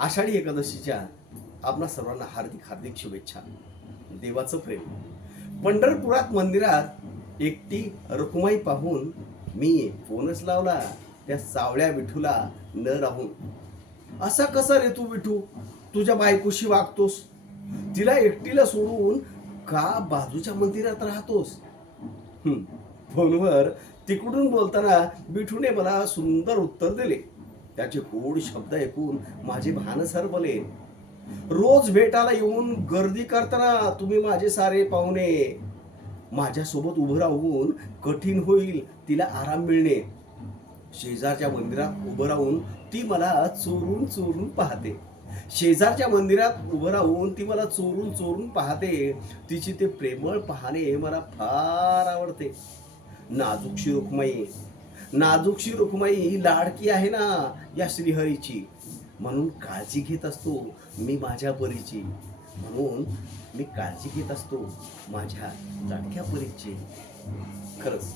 आषाढी एकादशीच्या आपणा सर्वांना हार्दिक हार्दिक शुभेच्छा. देवाचं प्रेम. पंढरपुरात मंदिरात एकटी रुक्माई पाहून मी फोनच लावला. त्या सावळ्या विठूला न राहून. असा कसा रे तू विठू? तुझ्या बायकोशी वागतोस? तिला एकटीला सोडून का बाजूच्या मंदिरात राहतोस? फोनवर तिकडून बोलताना बिठूने मला सुंदर उत्तर दिले. त्याचे गोड शब्द ऐकून माझे भान सरबले. रोज भेटायला येऊन गर्दी करताना तुम्ही माझे सारे पाहुणे. माझ्यासोबत उभं राहून कठीण होईल तिला आराम मिळणे. शेजारच्या मंदिरात उभं राहून ती मला चोरून चोरून पाहते. शेजारच्या मंदिरात उभं राहून ती मला चोरून चोरून पाहते. तिची ते प्रेमळ पाहणे मला फार आवडते. नाजूकशी रुक्माई नाजूकशी रुक्माई लाडकी आहे ना या श्रीहरीची. म्हणून काळजी घेत असतो मी माझ्या परीची. म्हणून मी काळजी घेत असतो माझ्या लाडक्या परीची. खरंच.